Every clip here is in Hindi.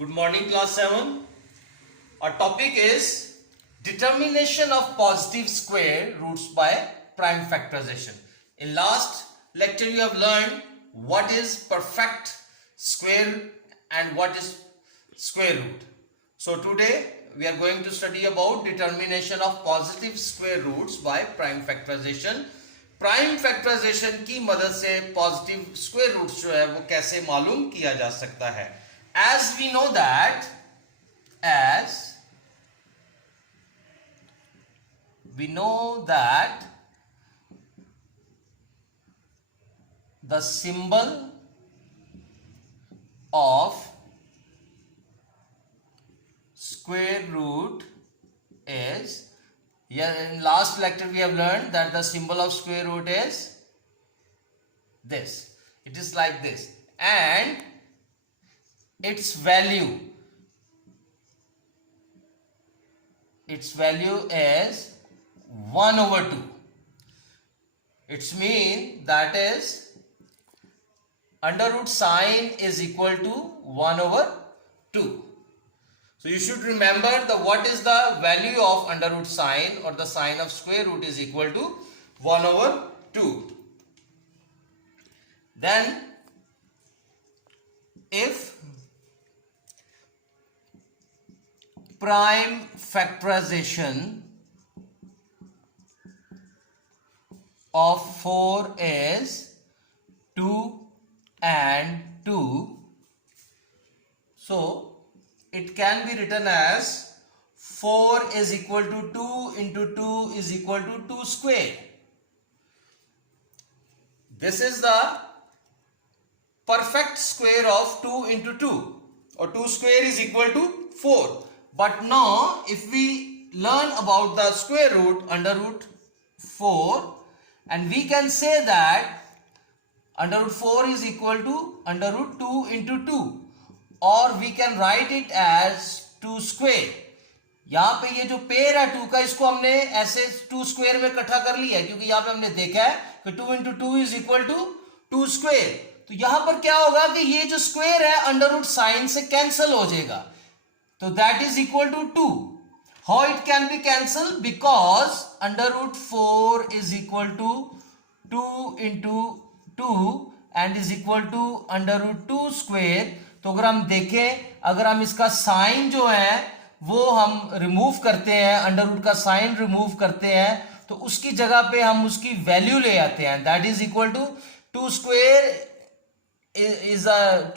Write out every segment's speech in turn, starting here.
Good morning, class 7. Our topic is determination of positive square roots by prime factorization. In last lecture, you have learned what is perfect square and what is square root. So today we are going to study about determination of positive square roots by prime factorization. Prime factorization की मदद से पॉजिटिव स्क्वायर रूट्स जो है वो कैसे मालूम किया जा सकता है. as we know that the symbol of square root is, in last lecture we have learned that the symbol of square root is this. It is like this, and its value is 1 over 2. It's mean that is under root sign is equal to 1 over 2. So you should remember what is the value of under root sign or the sign of square root is equal to 1 over 2. Then if prime factorization of 4 is 2 and 2, so it can be written as 4 is equal to 2 into 2 is equal to 2 square. This is the perfect square of 2 into 2, or 2 square is equal to 4. But now if we learn about the square root under root 4, and we can say that under root 4 is equal to under root 2 into 2, or we can write it as 2 square. यहाँ पे ये जो पेयर है 2 का, इसको हमने ऐसे 2 स्क्वायर में इकट्ठा कर लिया है, क्योंकि यहाँ पे हमने देखा है कि 2 into 2 is equal to 2 square. तो यहाँ पर क्या होगा कि ये जो स्क्वायर है अंडर रूट साइन से कैंसिल हो जाएगा, तो that is equal to 2. How it can be cancel? Because under root 4 is equal to 2 into 2 and is equal to under root 2 square. तो अगर हम देखें, अगर हम इसका साइन जो है वो हम रिमूव करते हैं, अंडर रूट का साइन रिमूव करते हैं, तो उसकी जगह पे हम उसकी वैल्यू ले आते हैं, that is equal to 2 square is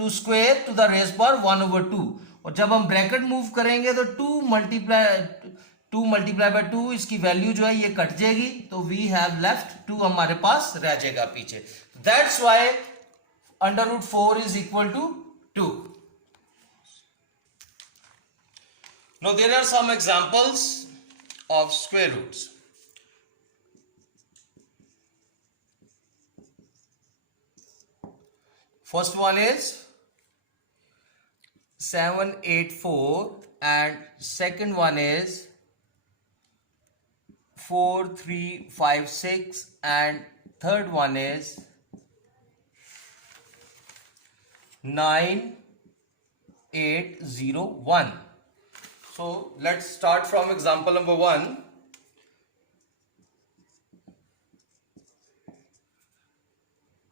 2 square to the raise power 1 over 2. और जब हम ब्रैकेट मूव करेंगे तो 2 मल्टीप्लाई बाय 2 इसकी वैल्यू जो है ये कट जाएगी, तो वी हैव लेफ्ट 2 हमारे पास रह जाएगा पीछे. That's why under root 4 is equal to 2. Now there are some examples of square roots. First one is 784 and second one is 4356 and third one is 9801. So let's start from example number 1.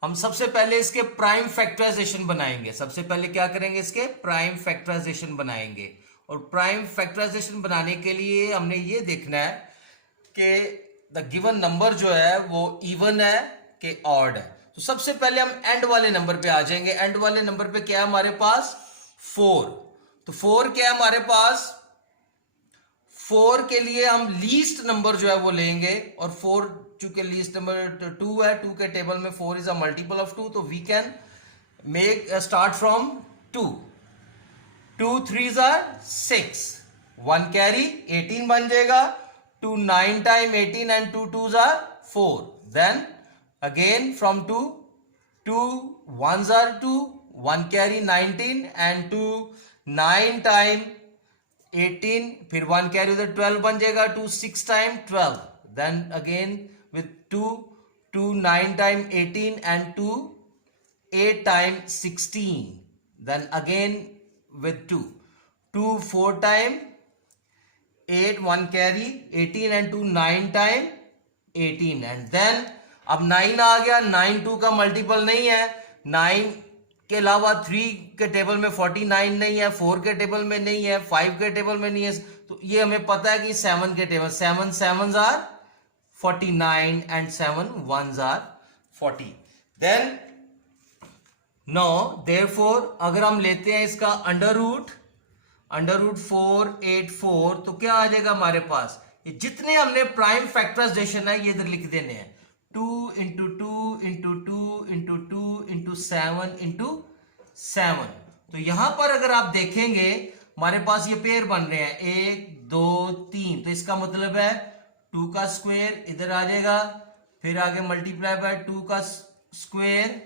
हम सबसे पहले इसके प्राइम फैक्टराइजेशन बनाएंगे. सबसे पहले क्या करेंगे? इसके प्राइम फैक्टराइजेशन बनाएंगे. और प्राइम फैक्टराइजेशन बनाने के लिए हमने ये देखना है कि द गिवन नंबर जो है वो इवन है कि ऑड है. तो सबसे पहले हम एंड वाले नंबर पे आ जाएंगे. एंड वाले नंबर पे क्या है हमारे पास? 4. तो 4 क्या है हमारे पास? 4 के लिए हम लीस्ट नंबर जो है वो लेंगे, और 4 चूंकि लीस्ट नंबर 2 है, 2 के टेबल में 4 इज अ मल्टीपल ऑफ 2, तो we can make start from 2. 2 3s are 6, 1 carry 18 बन जाएगा. 2 9 time 18 and 2 2s are 4. Then again from 2 2 1s are 2, 1 carry 19 and 2 9 time 18, फिर 1 कैरी उधर 12 बन जाएगा. 2 6 time 12, then again with 2 9 time 18 and 2 8 time 16, then again with 2. 2 4 time 8 1 carry 18 and 2 9 time 18 and then अब 9 आ गया. 9 2 का मल्टीपल नहीं है. 9 के अलावा 3 के टेबल में 49 नहीं है, 4 के टेबल में नहीं है, 5 के टेबल में नहीं है. तो ये हमें पता है कि 7 के table 7 7s are 49 and 7 1s are 40. Then no therefore अगर हम लेते हैं इसका अंडर रूट 484 तो क्या आ जाएगा हमारे पास. ये जितने हमने प्राइम फैक्टराइजेशन है ये इधर लिख देने हैं. 2 into 2 into 2 into 2 into 7 into 7. तो यहां पर अगर आप देखेंगे हमारे पास ये पेयर बन रहे हैं 1 2 3. तो इसका मतलब है 2 का स्क्वायर इधर आ जाएगा, फिर आगे मल्टीप्लाई बाय 2 का स्क्वायर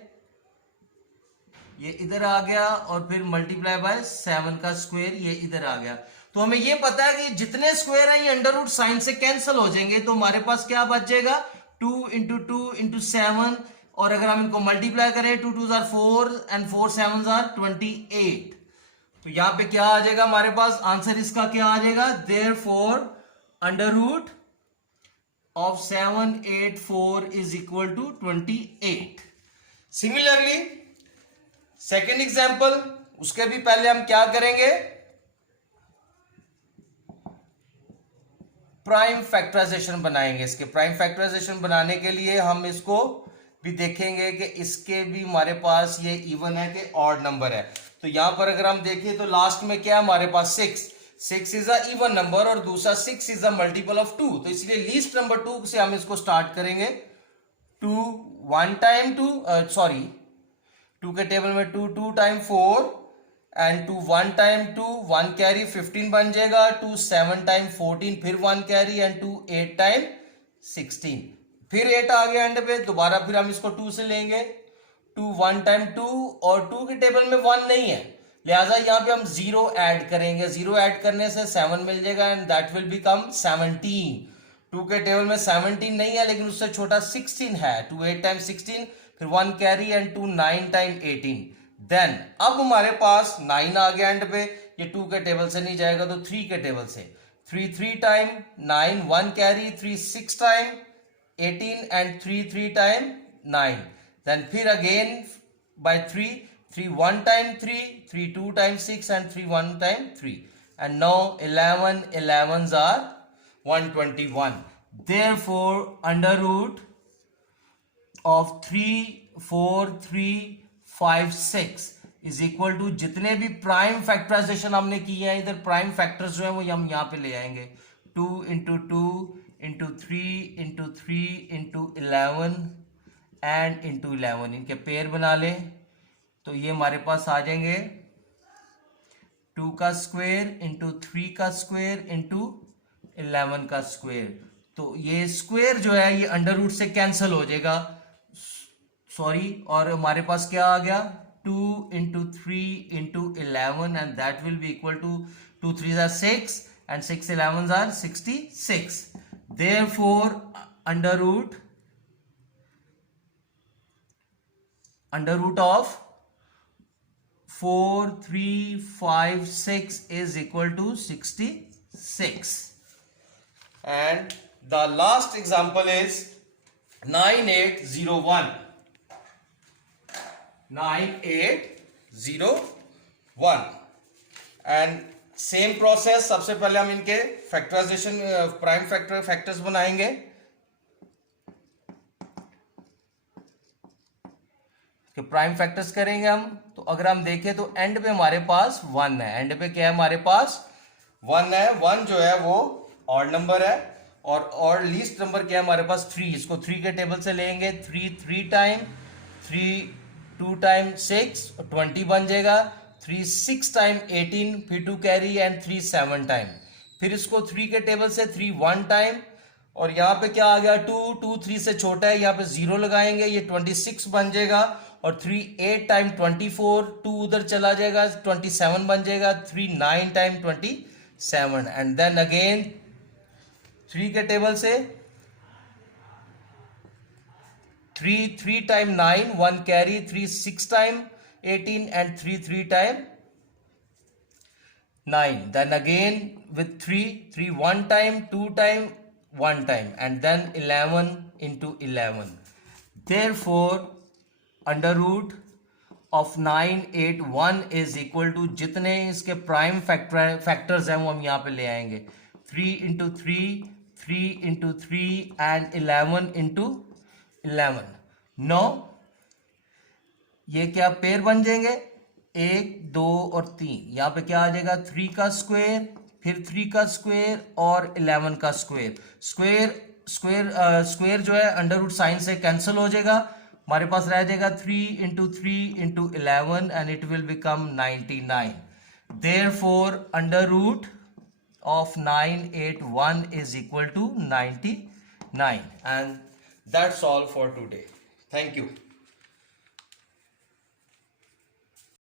ये इधर आ गया, और फिर मल्टीप्लाई बाय 7 का स्क्वायर ये इधर आ गया. तो हमें ये पता है कि जितने स्क्वायर है ये अंडर रूट साइन से कैंसिल हो जाएंगे. तो हमारे पास क्या बच जाएगा 2 इंटू 2 इंटू 7, और अगर हम इनको मल्टीप्लाई करें 2 2s are 4 and 4 7s are 28. तो यहां पे क्या आ जाएगा हमारे पास आंसर इसका क्या आ जाएगा. Therefore under root of 784 is equal to 28. Similarly second example, उसके भी पहले हम क्या करेंगे प्राइम फैक्टराइजेशन बनाएंगे. इसके प्राइम फैक्टराइजेशन बनाने के लिए हम इसको भी देखेंगे कि इसके भी हमारे पास ये इवन है कि ऑड नंबर है. तो यहां पर अगर हम देखें तो लास्ट में क्या है हमारे पास 6 इज अ इवन नंबर और दूसरा 6 इज अ मल्टीपल ऑफ 2. तो इसलिए लीस्ट नंबर 2 से हम इसको स्टार्ट करेंगे. 2 1 टाइम 2 सॉरी 2 के टेबल में 2 2 टाइम 4 एंड 2 1 टाइम 2 1 कैरी 15 बन जाएगा. 2 7 टाइम 14 फिर 1 कैरी एंड 2 8 टाइम 16 फिर 8 आ गया एंड पे. दोबारा फिर हम इसको 2 से लेंगे. 2 1 टाइम 2 और 2 के टेबल में 1 नहीं है, लिहाजा यहां पे हम 0 ऐड करेंगे. 0 ऐड करने से 7 मिल जाएगा एंड दैट विल बिकम 17. 2 के टेबल में 17 नहीं है लेकिन उससे छोटा 16 है. 2 8 टाइम 16 फिर 1 कैरी एंड 2 9 टाइम 18. देन अब हमारे पास 9 आ गया एंड पे. ये 2 के टेबल से नहीं जाएगा तो 3 के टेबल से. 3 3 time 9 1 carry 3 6 time 18 and 3 3 time 9. Then फिर again by 3 1 time 3 2 time 6 and 3 1 time 3 and now 11 11s are 121. Therefore under root of 3 4 3 5 6 is equal to जितने भी प्राइम फैक्टराइजेशन हमने किए हैं इधर प्राइम फैक्टर्स जो है वो हम यहां पे ले आएंगे. 2 into 2 into 3 into 3 into 11 and into 11. इनके पेयर बना ले तो ये हमारे पास आ जाएंगे 2 का स्क्वायर इंटू 3 का स्क्वायर इंटू 11 का स्क्वायर. तो ये स्क्वायर जो है ये अंडर रूट से कैंसिल हो जाएगा, सॉरी. और हमारे पास क्या आ गया 2 into 3 into 11 and that will be equal to 2 3s are 6 and 6 11s are 66. Therefore under root of 4 3 5 6 is equal to 66. And the last example is 9801. 9801 and same process. सबसे पहले हम इनके फैक्टराइजेशन प्राइम फैक्टर्स बनाएंगे. प्राइम फैक्टर्स करेंगे हम. तो अगर हम देखें तो एंड पे हमारे पास 1 है. एंड पे क्या है हमारे पास 1 है. 1 जो है वो ऑड नंबर है और लीस्ट नंबर क्या है हमारे पास 3. इसको 3 के टेबल से लेंगे. 3 3 टाइम 3 2 टाइम 6 20 बन जाएगा. 3 6 टाइम 18 फिर 2 कैरी एंड 3 7 टाइम. फिर इसको 3 के टेबल से 3 1 टाइम और यहाँ पे क्या आ गया 2 2 3 से छोटा है, यहाँ पे 0 लगाएंगे ये 26 बन जाएगा. और 3 8 टाइम 24 2 उधर चला जाएगा 27 बन जाएगा. 3 9 टाइम 27 एंड देन अगेन 3 के टेबल से 3 3 time 9 1 carry 3 6 time 18 and 3 3 time 9. Then again with 3 one time, 2 time, 1 time, and then 11 into 11. Therefore under root of 981 is equal to, जितने इसके प्राइम फैक्टर्स हैं वो हम यहाँ पे ले आएंगे, 3 into 3, 3 into 3 and 11 into 11. Now ये क्या पेयर बन जाएंगे, 1, 2 और 3. यहाँ पे क्या आ जाएगा, 3 का स्क्वायर, फिर 3 का स्क्वायर और 11 का स्क्वायर. स्क्वायर जो है अंडर रूट साइन से कैंसिल हो जाएगा. हमारे पास रह जाएगा 3 into 3 into 11 and it will become 99. Therefore under root of 981 is equal to 99. And that's all for today. Thank you.